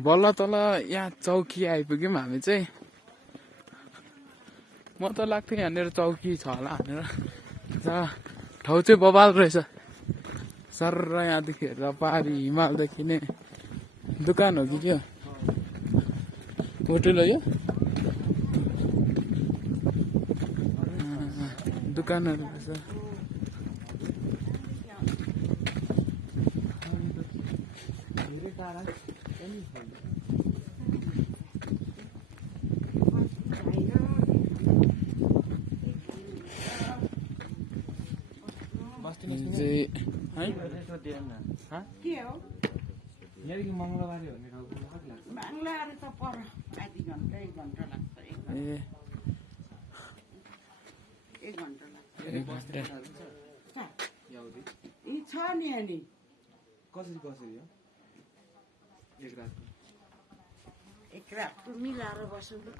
बल्ल तल यहाँ चौकी आइपुग्यौँ हामी चाहिँ। म त लाग्थ्यो यहाँनिर चौकी छ होला भनेर। ठाउँ चाहिँ बबाल रहेछ। सर यहाँदेखि हेरेर पहाडी हिमाल देखिने दुकान हो कि क्या होटल हो यो? दुकानहरू रहेछ। मंगलबारे भन्ने ठाउँ कति लाग्छ? मंगलबारे त पर आधी घन्टा 1 घन्टा लाग्छ। 1 घन्टा लाग्छ। यी छ नि अनि कसरी हो एक रातको मिलाएर बस्नु